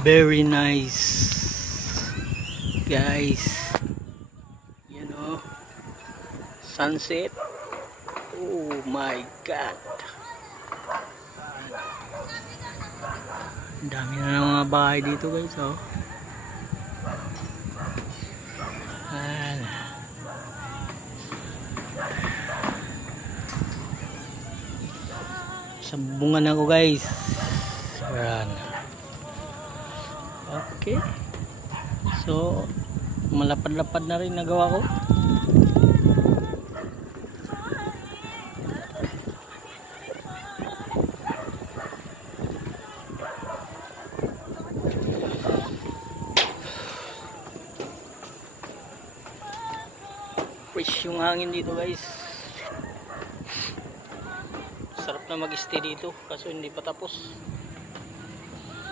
Very nice guys, you know, sunset. Oh my god, ang dami na ng mga bahay dito guys. Oh, sambungan ako guys. Ayan. Okay, so malapad-lapad na rin nagawa ko. Fresh yung hangin dito guys. Sarap na mag-stay dito kaso hindi pa tapos.